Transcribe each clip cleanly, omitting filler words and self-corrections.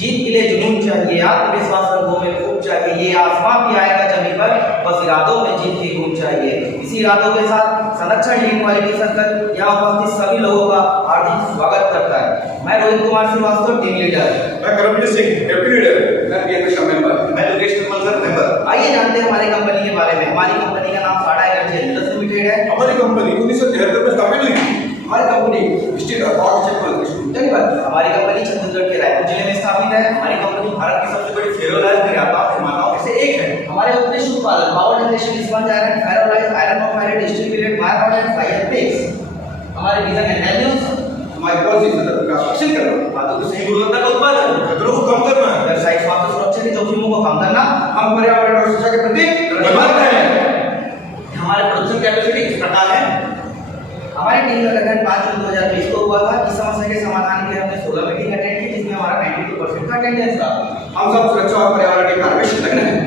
जीत के लिए जुनून चाहिए, आत्मविश्वास रंगों में खूब चाहिए, ये आसमां भी आएगा जमीन पर, बस इरादों में जीत की खूब चाहिए। इसी इरादों के साथ संरक्षण लीड क्वालिटी सर्कल यहाँ उपस्थित सभी लोगों का हार्दिक स्वागत करता है। मैं रोहित कुमार श्रीवास्तव, टीम लीडर। मैं करमजीत सिंह, डेप्यूटी लीडर। मैं पीएम का मेंबर। मैं लोकेश निर्मल सर, मेंबर। आइए जानते हैं हमारी कंपनी के बारे में। हमारी कंपनी का नाम साडा एनर्जी इंडस्ट्री लिमिटेड है। हमारी कंपनी 1973 में स्थापित हुई थी। हमारी कंपनी स्टेट ऑफ हमारी कंपनी छत्तीसगढ़ के रायपुर जिले में स्थापित है। हमारी कंपनी भारत की सबसे बड़ी फेरोलाइज निर्माताओं में से एक है। हमारे उद्देश्य उत्पादन power generation, sponge iron, ferroalloys, iron oxide, distributed wire rod and fibre पिक्स। हमारे डिजाइन एंड वैल्यूज, हमारी पॉलिसी का शासन करना, बातों की सही गुणवत्ता का उत्पादन, खतरों को कम करना, व्यावसायिक स्वास्थ्य सुरक्षा के जोखिमों को कम करना, हम पर्यावरण और स्वच्छता के प्रति प्रतिबद्ध हैं। हमारे प्रोडक्शन कैपेसिटी इस प्रकार है। हमारी टीम का गठन 5 जून 2020 को हुआ था। इस समस्या के समाधान के लिए हमने 16 मीटिंग अटेंड की, जिसमें हमारा 92% का अटेंडेंस था। हम सब सुरक्षा और पर्यावरण के कार्य में संलग्न हैं।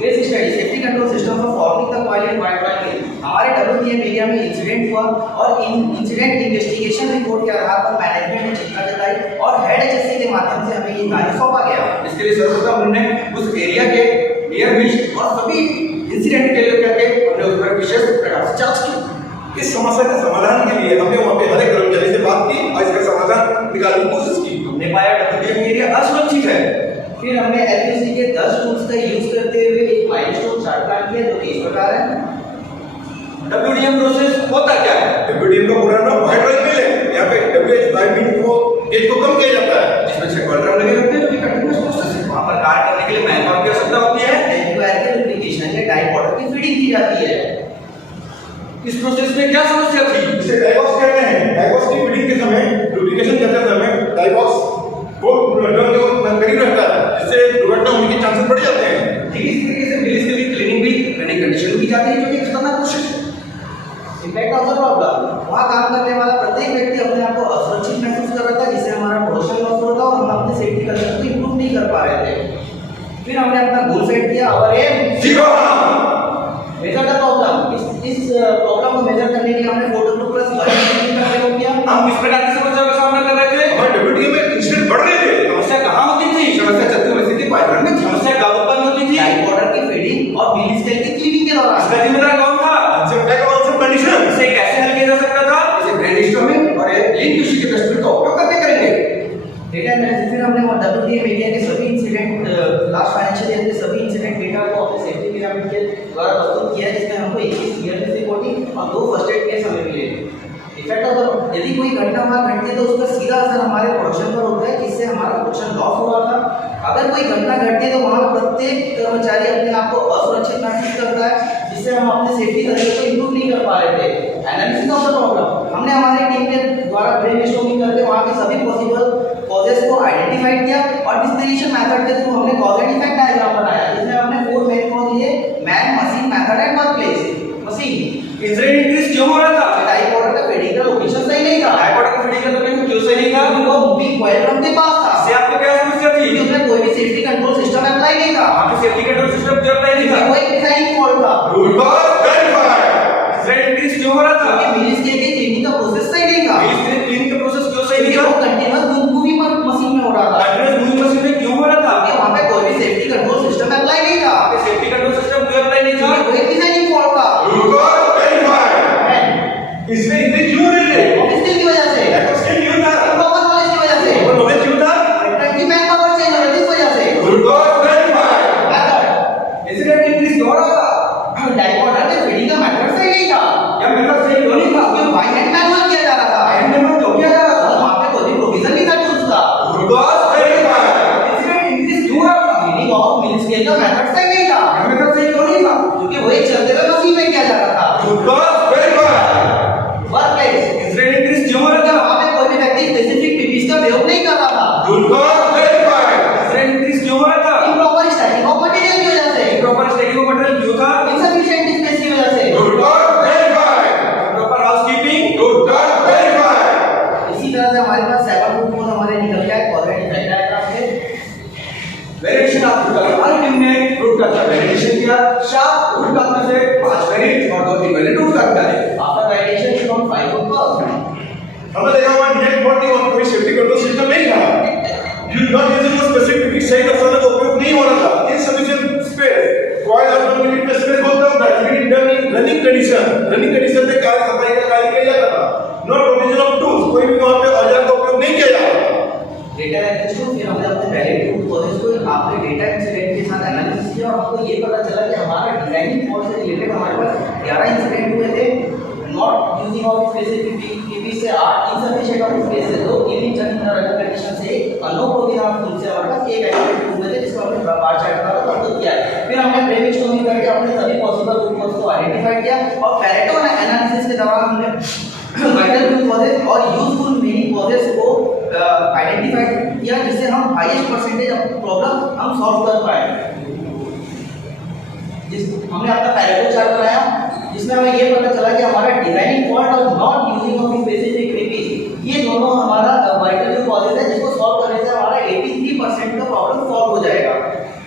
Basic study safety control system for forming the coil and wire drawing. हमारे WTM एरिया में इंसिडेंट हुआ और इंसिडेंट इन्वेस्टिगेशन रिपोर्ट के आधार पर मैनेजमेंट ने चिंता जताई और हेड HSC के माध्यम से हमें ये कार्य सौंपा गया। इसके लिए सर्वप्रथम हमने उस एरिया के नियर मिस्ट और सभी इंसिडेंट के लिए करके हमने उस पर विशेष प्रकार से जांच की। इस समस्या के समाधान के लिए हमने वहाँ पे हर एक कर्मचारी से बात की और इसका समाधान निकालने की कोशिश की। हमने पाया WTM एरिया असुरक्षित है। फिर हमने LUC के 10 टूल्स का यूज करते हुए एक माइलस्टोन चार्ट प्लान किया, जो कि इस प्रकार है। WDM प्रोसेस होता क्या है? WDM का पूरा नाम हाइड्रोलिक मिल है। यहाँ पे WH ड्राइविंग को गेज को कम किया जाता है, जिसमें 6 क्वाड्रम लगे रहते हैं, जो कि कंटीन्यूअस प्रोसेस है। वहाँ पर कार्य करने के लिए मैनपावर की आवश्यकता होती है। एक्वायर के लुब्रिकेशन या डाई पाउडर की फीडिंग की जाती है। इस प्रोसेस में क्या समस्या थी? इसे डाइबॉक्स कहते हैं। डाइबॉक्स की फीडिंग के समय, लुब्रिकेशन करते समय डाइबॉक्स को ड्रम के करीब रहता है, जिससे दुर्घटना होने के चांसेस बढ़ जाते हैं। ठीक इसी तरीके से मिल इसके लिए क्लीनिंग भी रनिंग कंडीशन में की जाती है, जो कि खतरनाक प्रोसेस है। इम्पैक्ट ऑफ द प्रॉब्लम, वहाँ काम करने वाला प्रत्येक व्यक्ति अपने आप को असुरक्षित महसूस कर रहा था, जिससे हमारा प्रोडक्शन लॉस हो रहा था और हम अपने सेफ्टी कल्चर को इंप्रूव नहीं कर पा रहे थे। फिर हमने अपना गोल सेट किया और aim zero measure the problem. इस प्रॉब्लम को मेजर करने के लिए हमने फोटो टू प्लस का प्रयोग किया। हम किस प्रकार की समस्या का सामना कर रहे थे? हमारे WDM में इंसिडेंट बढ़ रहे थे। समस्या कहाँ होती थी? समस्या चलती हुई थी पाइपलाइन में। समस्या कब उत्पन्न होती थी? डाई पाउडर की फीडिंग और मिल स्केल की क्लीनिंग के दौरान। इसका जिम्मेदार कौन था? कंडीशन। इसे कैसे हल किया जा सकता था? इसे ब्रेनस्टॉर्मिंग और लीन QC के टेस्ट का उपयोग करके करेंगे। डेटा एनालिसिस, फिर हमने WTM एरिया के सभी इंसिडेंट लास्ट फाइनेंशियल ईयर के सभी इंसिडेंट डेटा को अपने सेफ्टी पिरामिड के द्वारा प्रस्तुत किया, जिसमें हमको 21 ईयर रिपोर्टिंग और 2 फर्स्ट एड केस हमें मिले। इफेक्ट ऑफ यदि कोई घटना वहाँ घटती है तो उसका सीधा असर हमारे प्रोडक्शन पर होता है, जिससे हमारा प्रोडक्शन लॉस हो रहा था। अगर कोई घटना घटती है तो वहाँ प्रत्येक कर्मचारी अपने आप को असुरक्षित महसूस करता है, जिससे हम अपने सेफ्टी तरीके को इंप्रूव नहीं कर पा रहे थे। एनालिसिस ऑफ द प्रॉब्लम, हमने हमारी टीम के द्वारा ब्रेनस्टॉर्मिंग करके वहाँ के सभी पॉसिबल कॉजेस को आइडेंटिफाई किया और डिस्क्रिमिनेशन मेथड के थ्रू हमने कॉज एंड इफेक्ट डायग्राम बनाया, जिसमें हमने 4 मेन कॉज लिए: man, machine, method and workplace. Machine incident increase क्यों हो रहा था? डाई पाउडर का फीडिंग का लोकेशन सही नहीं था। डाई पाउडर का फीडिंग का लोकेशन क्यों सही नहीं था? वो मूविंग कॉइल ड्रम के पास था। इससे आपको क्या समस्या थी? क्योंकि उसमें कोई भी सेफ्टी कंट्रोल सिस्टम अप्लाई नहीं था। वहाँ पे सेफ्टी कंट्रोल सिस्टम क्यों अप्लाई नहीं था? वो एक डिजाइन फॉल्ट था। Root cause verify. Incident increase क्यों हो रहा था? क्योंकि मिल स्केल की क्लीनिंग का प्रोसेस सही नहीं था। मिल स्केल क्लीनिंग का प्रोसेस क्यों सही नहीं था? वो कंटीन्यूअस मूविंग पर मशीन में हो रहा था। कंटीन्यूअस मूविंग मशीन में क्यों हो रहा था? क्योंकि वहाँ पे कोई भी सेफ्टी कंट्रोल सिस्टम अप्लाई नहीं था। वहाँ पे सेफ्टी कंट्रोल सिस्टम क्यों अप्लाई नहीं था? वो एक डिजाइनिंग फॉल्ट था। Root cause verify. इसमें इतने क्यों हो रहे थे? ऑफिस की वजह से, लैक ऑफ स्किल क्यों था? प्रॉपर नॉलेज की वजह से, और नॉलेज क्यों था? इफेक्टिव मैन पावर चेंज हो रही थी इस वजह से। Root cause verify. Method, incident increase क्यों हो रहा था? डाई पाउडर के फीडिंग का मेथड सही नहीं था। या मेथड सही क्यों नहीं था? क्योंकि बाय हैंड मैनुअल किया जा रहा था। हैंड में तो किया जा रहा था। और वहाँ पे कोई भी प्रोविजन नहीं था टूल्स का। Root cause verify. Incident increase क्यों हो रहा था? फीडिंग ऑफ मिल स्केल का मेथड सही नहीं था। या मेथड सही क्यों नहीं था? क्योंकि वही चलते हुए मशीन में किया जा रहा था। Root cause verify. Workplace, incident increase क्यों हो रहा था? वहाँ पे कोई भी व्यक्ति स्पेसिफिक पीपीएस का प्रयोग नहीं कर रहा था। Root cause verify. Incident increase क्यों हो रहा था? इम्प्रॉपर स्टैकिंग ऑफ मटेरियल की वजह से, प्रॉपर स्टैकिंग ऑफ मटेरियल क्यों था? इनसफिशिएंट स्पेस की वजह से। Root cause verify. Proper housekeeping. Root cause verify. इसी तरह से हमारे पास 7 रूट कॉज हमारे निकल गया है कॉज एंड इफेक्ट डायग्राम से। वेरिएशन ऑफ रूट कॉज, हमारी टीम ने रूट कॉज का वेरिएशन किया। शार्प रूट कॉज में से 5 वेरिएंट और 2-3 वेरिएंट रूट कॉज का है। After variation from 5 root cause, हमने देखा हुआ डिटेक्ट 41 कोई सेफ्टी कंट्रोल सिस्टम नहीं था। not using a specific सही दर्शाने का उपयोग नहीं हो रहा था insufficient space while abdominal में space बहुत कम था during running condition में कार्य सफाई का कार्य किया जाता था not provision of tools कोई भी वहाँ पे औजार का उपयोग नहीं किया जाता था डेटा एनालिसिस को फिर हमने अपने पहले रूट कॉजेस को आपने डेटा इंसिडेंट के साथ एनालिसिस किया और हमको ये पता चला कि हमारा डिजाइनिंग फॉल्ट से रिलेटेड हमारे पास 11 इंसिडेंट हुए थे not using of specific PP से 8 इनसफिशिएंट ऑफ स्पेस से 2 क्लीनिंग जनरल कंडीशन से अननो प्रोग्राम ऑफ टूल से हमारे पास एक एक्टिविटी हुए थे जिसको हमने बार चार्ट का प्रस्तुत किया फिर हमने ब्रेनस्टॉर्मिंग करके अपने सभी पॉसिबल रूट कॉज को आइडेंटिफाई किया और पैरेटो एनालिसिस के दौरान हमने वाइटल रूट कॉजेस और यूजफुल मीनिंग कॉजेस को आइडेंटिफाई किया जिससे हम हाईएस्ट परसेंटेज ऑफ प्रॉब्लम हम सॉल्व कर पाए हमने अपना पैरेटो चार्ट बनाया जिसमें हमें ये पता चला कि हमारा डिजाइनिंग फॉल्ट और not using of specific PP ये दोनों हमारा वाइटल रूट कॉजेस है जिसको सॉल्व करने से हमारा 83% का प्रॉब्लम सॉल्व हो जाएगा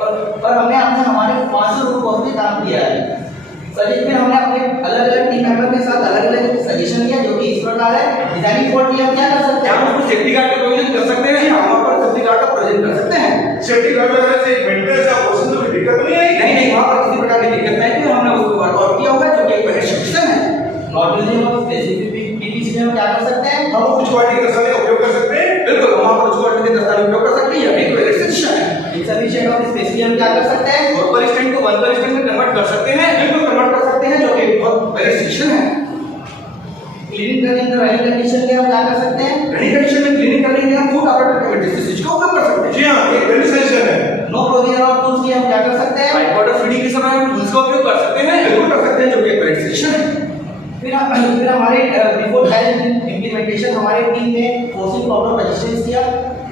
पर हमने आपसे हमारे 500 रूट कॉज पे काम किया है सजेस्ट में हमने अपने अलग-अलग टीम मेंबर के साथ अलग-अलग सजेशन किया जो कि इस प्रकार है डिजाइनिंग फॉल्ट की हम क्या कर सकते हैं हम उसको सेफ्टी गार्ड का प्रोविजन कर सकते हैं या वहां पर सेफ्टी गार्ड का प्रोविजन कर सकते हैं सेफ्टी गार्ड लगाने से मेंटेनेंस या ऑपरेशन में कोई दिक्कत नहीं आएगी नहीं वहां पर किसी प्रकार की दिक्कत नहीं है हमने उसको वर्कआउट किया होगा जो कि एक रिस्ट्रिक्शन है not using of specific PPC में हम क्या कर सकते हैं हम कुछ क्वालिटी का समय उपयोग कर सकते हैं बिल्कुल वहां पर कुछ क्वालिटी का दस्तावेज उपयोग कर सकते हैं ये भी रिस्ट्रिक्शन है इनसफिशिएंट ऑफ स्पेस हम क्या कर सकते हैं 4 पर स्टैंड को 1 पर स्टैंड में कन्वर्ट कर सकते हैं बिल्कुल कन्वर्ट कर सकते हैं जो कि बहुत बड़ी रिस्ट्रिक्शन है क्लीनिंग करने के रनिंग कंडीशन के हम क्या कर सकते हैं रनिंग कंडीशन में क्लीनिंग करने के हम फूड ऑपरेटर कमेटी स्विच का उपयोग कर सकते हैं जी हां ये वेरी सजेशन है नो प्रोविजन ऑफ टूल्स की हम क्या कर सकते हैं वाइट वाटर फीडिंग के समय हम टूल्स का उपयोग कर सकते हैं बिल्कुल कर सकते हैं जो कि एक रिस्ट्रिक्शन है फिर हमारे बिफोर इम्प्लीमेंटेशन हमारे टीम ने फोर्सिंग प्रॉब्लम रजिस्ट्रेशन किया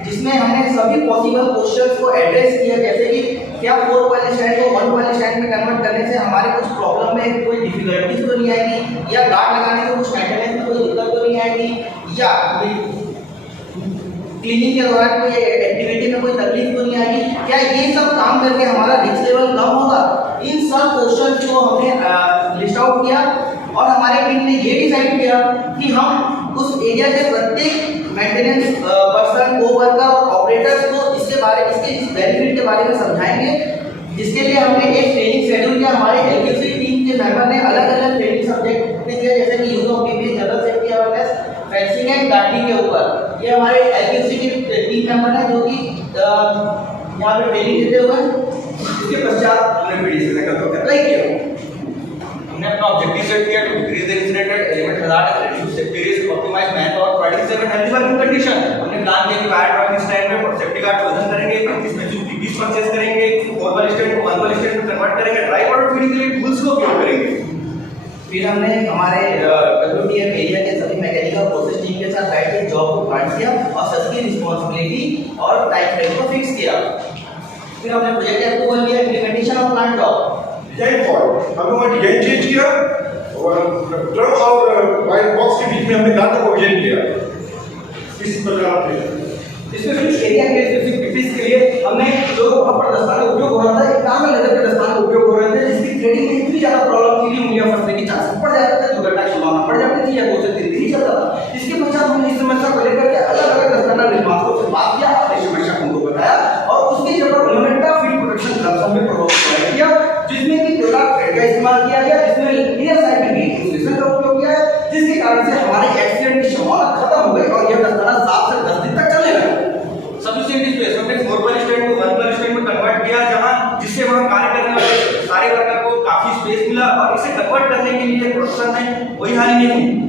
जिसमें हमने सभी पॉसिबल क्वेश्चंस को एड्रेस किया जैसे कि क्या 4 वाले स्टैंड को 1 वाले स्टैंड में कन्वर्ट करने से हमारे कुछ प्रॉब्लम में कोई डिफिकल्टीज तो नहीं आएगी या गार्ड लगाने से कुछ मेंटेनेंस में कोई दिक्कत तो नहीं आएगी या क्लीनिंग के दौरान कोई एक्टिविटी में कोई तकलीफ तो नहीं आएगी क्या ये सब काम करके हमारा रिस्क लेवल कम होगा इन सब क्वेश्चन को हमने लिस्ट आउट किया और हमारे टीम ने ये डिसाइड किया कि हम उस एरिया के प्रत्येक मेंटेनेंस पर्सन कोवर्कर और ऑपरेटर्स को इसके इस बेनिफिट के बारे में समझाएंगे जिसके लिए हमने एक ट्रेनिंग शेड्यूल किया हमारे एलक्यूसी टीम के मेंबर ने अलग-अलग ट्रेनिंग सब्जेक्ट पे किया जैसे कि use of PPE general safety awareness fencing and guarding के ऊपर ये हमारे एलक्यूसी के टीम मेंबर है जो कि यहाँ पे ट्रेनिंग देते हुए इसके पश्चात हमने पीडीसी से करके अप्लाई किया हमने अपना ऑब्जेक्टिव सेट किया to decrease the incident element hazard and reduce safety risk optimize man power providing safe and healthy working condition हमने प्लान किया कि वायर ड्राइविंग स्टैंड में सेफ्टी गार्ड प्रोविजन करेंगे 35 में जो पीपीस परचेज करेंगे 4 वाले स्टैंड को 1 वाले स्टैंड में कन्वर्ट करेंगे ड्राई वाटर फीडिंग के लिए टूल्स का उपयोग करेंगे फिर हमने हमारे डब्ल्यूटीएफ एरिया के सभी मैकेनिकल प्रोसेस टीम के साथ बैठ के जॉब को बांट किया और सबकी रिस्पांसिबिलिटी और टाइम फ्रेम को फिक्स किया फिर हमने प्रोजेक्ट अप्रूवल लिया implementation of plan job design fault हमने वहां डिजाइन चेंज किया और ड्रम और वाइट बॉक्स के बीच में हमने गार्ड का प्रोविजन किया इस प्रकार से स्पेसिफिक एरिया के स्पेसिफिक पीपीस के लिए हमने जो वहां पर दस्ताने उपयोग हो रहा था एक काम लेदर के दस्ताने उपयोग हो रहे थे जिसकी थ्रेडिंग में इतनी ज्यादा प्रॉब्लम थी कि उंगलियां फंसने की चांसेस बढ़ जाता था दुर्घटना छुड़ाना पड़ जाती थी या 2 से 3 दिन ही चलता था इसके पश्चात हमने इस समस्या को लेकर के अलग-अलग दस्ताना निर्माताओं से बात किया और इस समस्या को उनको बताया और उसकी जगह उन्होंने फील्ड प्रोटेक्शन कंसेप्ट में प्रोवाइड किया जिसमें कि डोला थ्रेड का इस्तेमाल किया गया जिसमें रियर साइड में हीट इंसुलेशन का उपयोग किया है जिसके कारण से हमारे एक्सीडेंट की संभावना खत्म हो गई और यह दस्ताना 7 से 10 दिन तक चलने लगा सफिशिएंट स्पेस हमने 4 पर स्टैंड को 1 पर स्टैंड में कन्वर्ट किया जहां जिससे वहां कार्य करने वाले सारे वर्कर को काफी स्पेस मिला और इसे कन्वर्ट करने के लिए प्रोडक्शन में कोई हानि नहीं हुई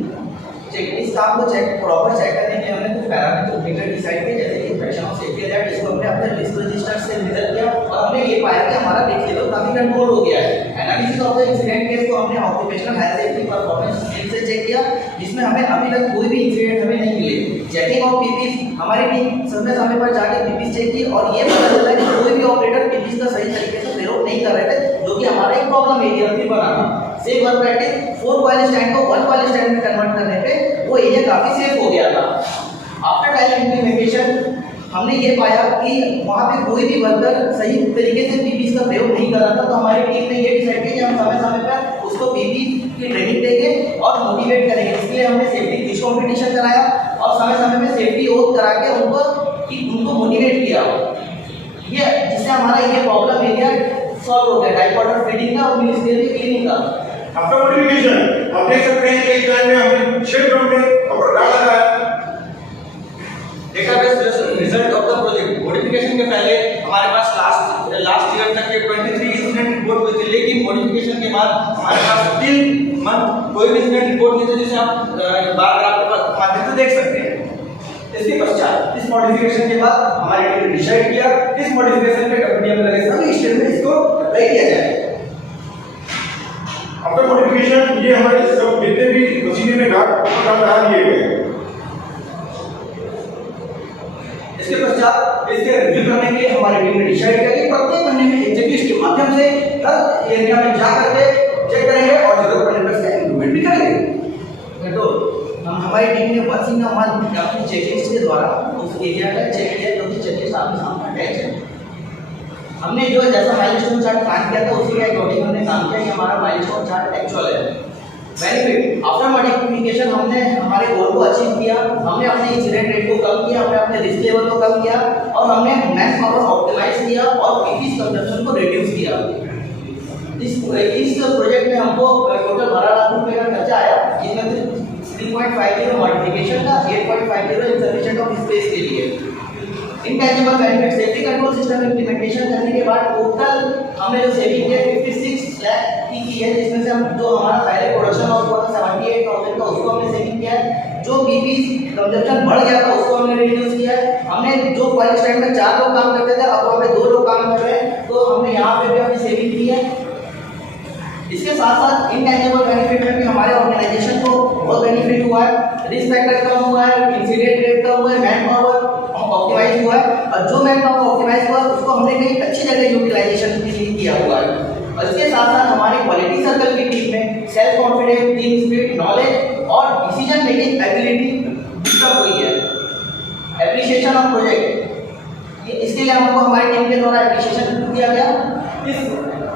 इस काम को प्रॉपर चेक करने के लिए हमने कुछ पैरामीटर डिसाइड किए जैसे कि इंस्पेक्शन ऑफ सेफ्टी एलर्ट इसको हमने अपने लिस्ट रजिस्टर से मेजर किया और हमने ये पाया कि हमारा रिस्क लेवल काफी कंट्रोल हो गया है analysis of the incident case को हमने occupational health safety performance scale से चेक किया जिसमें हमें अभी तक कोई भी इंसिडेंट हमें नहीं मिले चेकिंग ऑफ पीपीस हमारी टीम समय पर जाकर पीपीस चेक की और ये पता चला कि कोई भी ऑपरेटर पीपीस का सही तरीके से प्रयोग नहीं कर रहे थे जो कि हमारा एक प्रॉब्लम एरिया भी बना था सेफ वर्क प्रैक्टिस 4 वाले स्टैंड को 1 वाले स्टैंड में कन्वर्ट करने पे वो एरिया काफी सेफ हो गया था आफ्टर टाइम इम्प्लीमेंटेशन हमने ये पाया कि वहाँ पे कोई भी वर्कर सही तरीके से पीपीस का प्रयोग नहीं कर रहा था तो हमारी टीम ने ये डिसाइड किया कि हम समय समय पर उसको पीपीस की ट्रेनिंग देंगे और मोटिवेट करेंगे इसके लिए हमने सेफ्टी क्विज कंपटीशन कराया और समय समय पे सेफ्टी ओथ करा के उनको कि उनको मोटिवेट किया हो, ये जिससे हमारा ये प्रॉब्लम एरिया सॉल्व हो गया, टाइप वाटर फीडिंग का और मिनिस्ट्रियल क्लीनिंग का। आफ्टर मॉडिफिकेशन आप देख सकते हैं कि एक लाइन में हमने क्षेत्र में और डाला है database result of the project. Modification के पहले हमारे पास लास्ट ईयर तक के 23 इंसिडेंट रिपोर्ट हुए थे, लेकिन मॉडिफिकेशन के बाद हमारे पास टिल मंथ कोई भी इंसिडेंट रिपोर्ट नहीं था, जिसे आप बार ग्राफ के माध्यम से देख सकते हैं। इसके पश्चात इस मॉडिफिकेशन के बाद हमारे टीम ने डिसाइड किया इस मॉडिफिकेशन पे डब्ल्यूडीएम लगे सभी स्टेट में इसको अप्लाई किया जाए। आफ्टर मॉडिफिकेशन ये हमारे सब जितने भी मशीनें में डाल दिए गए। इसके पश्चात इसके रिव्यू करने के लिए हमारी टीम ने डिसाइड किया कि प्रत्येक महीने में एक चेकलिस्ट के माध्यम से हर एरिया में जा करके चेक करेंगे और जरूरत पड़ने पर इसका इम्प्रूवमेंट भी करेंगे। तो हमारी टीम ने वंस इन अ मंथ अपनी चेकलिस्ट के द्वारा उस एरिया का चेक किया, जो कि चेकलिस्ट आपके सामने अटैच है। हमने जो जैसा माइलस्टोन चार्ट प्लान किया था उसी के अकॉर्डिंग हमने काम किया कि हमारा माइलस्टोन चार्ट एक्चुअल है। बेनिफिट आफ्टर मॉडिफिकेशन हमने हमारे गोल को अचीव किया, हमने अपने इंसिडेंट रेट को कम किया, हमने अपने रिस्क लेवल को कम किया और हमने मैन पावर ऑप्टिमाइज किया और पीपीस कंजप्शन को रिड्यूस किया। इस प्रोजेक्ट में हमको टोटल 12 लाख रुपए का खर्चा आया, जिसमें से 3.50 मॉडिफिकेशन का, 8.50 इंसफिशिएंट ऑफ स्पेस के लिए। Intangible benefit safety control system implementation करने के बाद टोटल हमने जो सेविंग किया 56 लाख की है, जिसमें से हम जो हमारा पहले प्रोडक्शन ऑफ हुआ था 78,000 का, उसको हमने सेविंग किया है। जो बीपीस कंजप्शन बढ़ गया था उसको हमने रिड्यूस किया है। हमने जो फॉरेस्ट स्टैंड में 4 लोग काम करते थे, अब वहाँ पे 2 लोग काम कर रहे हैं, तो हमने यहाँ पे भी अपनी सेविंग की है। इसके साथ साथ इनटैंजिबल बेनिफिट में भी हमारे ऑर्गेनाइजेशन को बहुत बेनिफिट हुआ है। रिस्क फैक्टर कम हुआ है, इंसिडेंट रेट कम हुआ है, मैन पावर ऑप्टिमाइज हुआ है और जो मैन पावर ऑप्टिमाइज हुआ है उसको हमने कहीं अच्छी जगह यूटिलाइजेशन के लिए किया हुआ है। और इसके साथ साथ हमारी क्वालिटी सर्कल की टीम में self confidence, team spirit, knowledge और डिसीजन मेकिंग एबिलिटी डेवलप हुई है। एप्रिसिएशन ऑफ प्रोजेक्ट, इसके लिए हमको हमारी टीम के द्वारा एप्रिसिएशन दिया गया। इस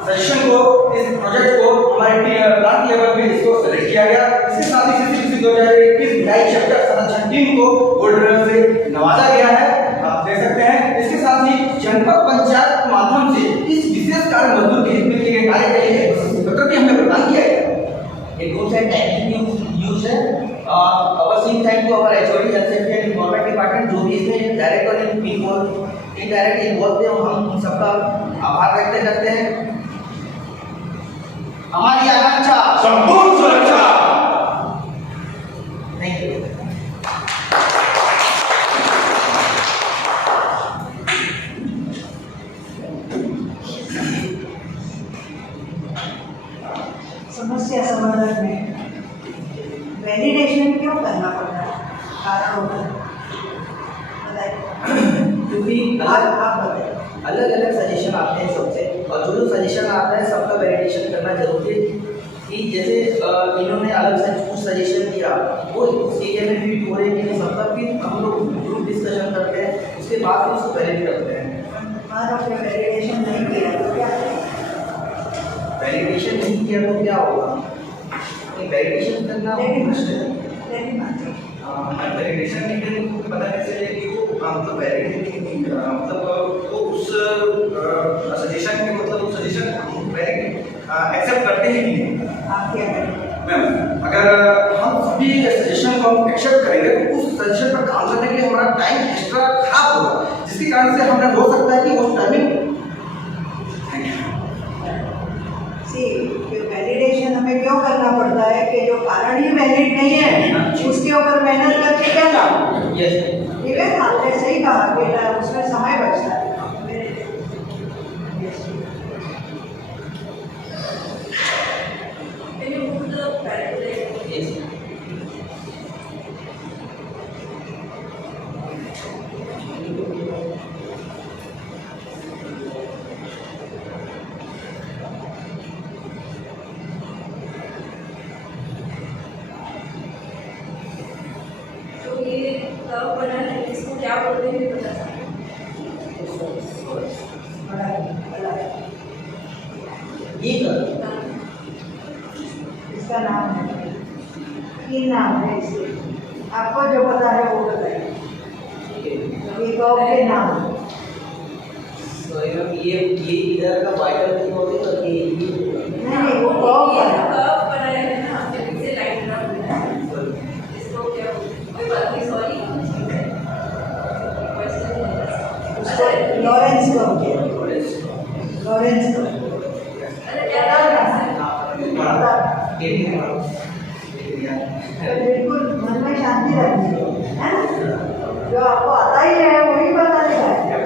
सजेशन को, इस प्रोजेक्ट को हमारे प्लांट लेवल पे इसको सेलेक्ट किया गया। इसके साथ ही CCPC 2021 भिलाई चैप्टर संरक्षण टीम को गोल्ड मेडल से नवाजा गया है, आप देख सकते हैं। इसके साथ ही जनपद पंचायत के माध्यम से इस विशेष कार्य मजदूर के हित में किए गए कार्य के लिए पत्र भी हमें प्रदान किया गया। एक रूल्स एंड टेक्निक यूज है। Our Singh thank to our HOD health safety and environment department, जो भी इसमें डायरेक्ट और इनडायरेक्ट इन्वॉल्व थे, हम उन सबका आभार व्यक्त करते हैं। हमारी आकांक्षा संपूर्ण सुरक्षा। Thank you. समस्या समाधान में वैलिडेशन क्यों करना पड़ता है, कारण होता है बताइए। क्योंकि आप बताइए। अलग अलग सजेशन आते हैं सबसे, और जो सजेशन आता है सबका वैलिडेशन करना जरूरी है। कि जैसे इन्होंने अलग से कुछ सजेशन दिया, वो उस एरिया में फिट हो रहे हैं कि नहीं, सबका फिर हम लोग ग्रुप डिस्कशन करते हैं, उसके बाद फिर उसको वैलिड करते हैं। और आपने वैलिडेशन नहीं किया तो क्या करें? वैलिडेशन नहीं किया तो क्या होगा? वैलिडेशन करना वैलिडेशन नहीं किया तो पता कैसे चले कि वो मतलब वैलिड मतलब वो उस सजेशन के मतलब उस सजेशन वैलिड एक्सेप्ट करते हैं कि नहीं। आप क्या करें? मैम, अगर हम सभी सजेशन को हम एक्सेप्ट करेंगे तो उस सजेशन पर काम करने के लिए हमारा टाइम एक्स्ट्रा खराब होगा, जिसके कारण से हमें हो सकता है कि वो टाइमिंग वैलिडेशन हमें क्यों करना पड़ता है कि जो कारण ही वैलिड नहीं है उसके ऊपर मेहनत करके क्या लाभ? ठीक है, आपने सही कहा कि उसमें समय बचता है। इसको क्या बोलते हैं बता इसका नाम है, तीन नाम है इसके, आपको जो पता है वो बताइए। ये कर्व के नाम सॉरी मैम, ये इधर का वाइटर की होगी तो ये नहीं वो कर्व ये बना कर्व बनाया है ना, आपने पीछे लाइन ड्रा बनाया है। इसको क्या बोलते हैं? कोई बात नहीं, सॉरी। उसको लॉरेंस कर्व के लॉरेंस कर्व अच्छा, क्या नाम है? बिल्कुल मन में शांति रखनी है ना जो आपको आता ही है वही बताने का है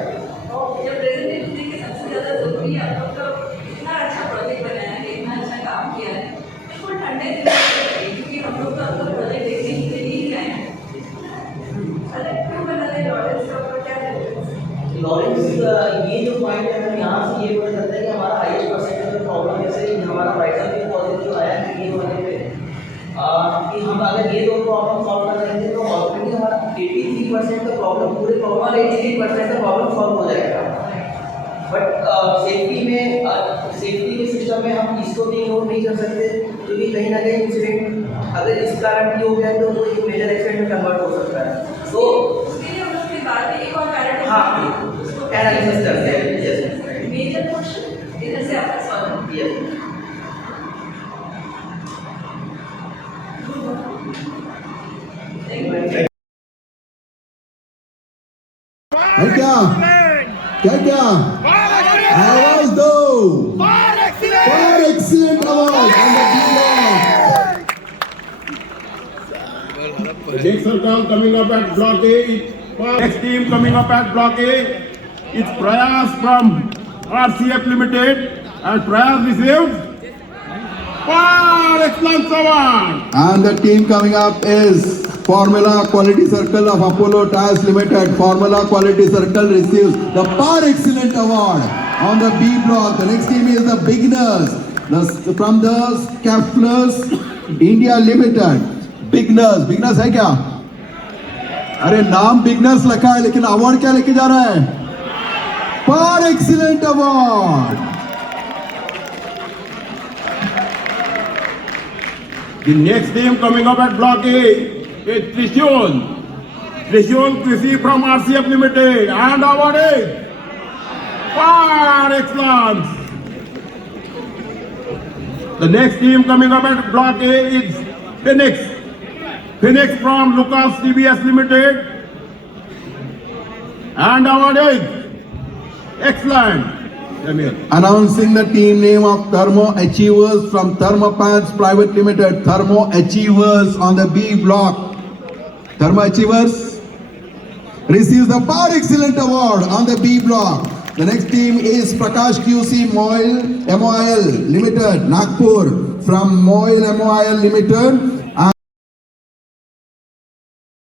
जब प्रेजेंटेशन देके सबसे ज़्यादा ज़रूरी है, आप लोग का इतना अच्छा प्रोजेक्ट बनाया है, इतना अच्छा काम किया है, बिल्कुल ठंडे दिल से करिए, क्योंकि हम लोग तो आपका प्रोजेक्ट देखने के लिए ही आए हैं। अच्छा, क्यों बना रहे लॉरेंस का, आपका क्या है? लॉरेंस ये जो पॉइंट है मैम, यहाँ से ये पता चलता है कि हमारा हाईएस्ट परसेंटेज प्रॉब्लम जैसे हमारा राइटर भी पॉजिटिव आया है ये वाले पे कि हम अगर ये दो प्रॉब्लम सॉल्व कर लेंगे तो ऑलरेडी हमारा 83% का प्रॉब्लम पूरे प्रॉब्लम 83% का प्रॉब्लम सॉल्व हो जाएगा। बट सेफ्टी के सिस्टम में हम इसको भी इग्नोर नहीं कर सकते, क्योंकि कहीं ना कहीं इंसिडेंट अगर इस कारण भी हो गया तो वो एक मेजर एक्सीडेंट में कन्वर्ट हो सकता है। तो उसके लिए हम लोग के बाद में एक और पैराडाइम हाँ एनालिसिस करते हैं। यस मेजर क्वेश्चन इधर से आपका सॉल्व है। यस है क्या क्या क्या आवाज दो for excellent award Next circle coming up at block A. Next team coming up at block A. It's Prayas from RCF Limited, and Prayas receives for excellence award. and the team coming up is Formula Quality Circle of Apollo Tyres Limited. Formula Quality Circle receives the Par Excellent Award on the B block. The next team is the Beginners from the Scafflers India Limited. Beginners है क्या? अरे नाम beginners लिखा है लेकिन award क्या लेके जा रहा है? पर excellent award. The next team coming up at block A is Trishul. Trishul Krishi from RCF Limited, and awarded for excellence. The next team coming up at block A is Phoenix. Phoenix from Lucas TBS Limited, and awarded excellent. Announcing the team name of Thermo Achievers from Thermopans Private Limited. Thermo Achievers on the B block. Thermo Achievers receives the Par Excellent Award on the B block. The next team is Prakash QC MOIL Limited, Nagpur. From MOIL Limited,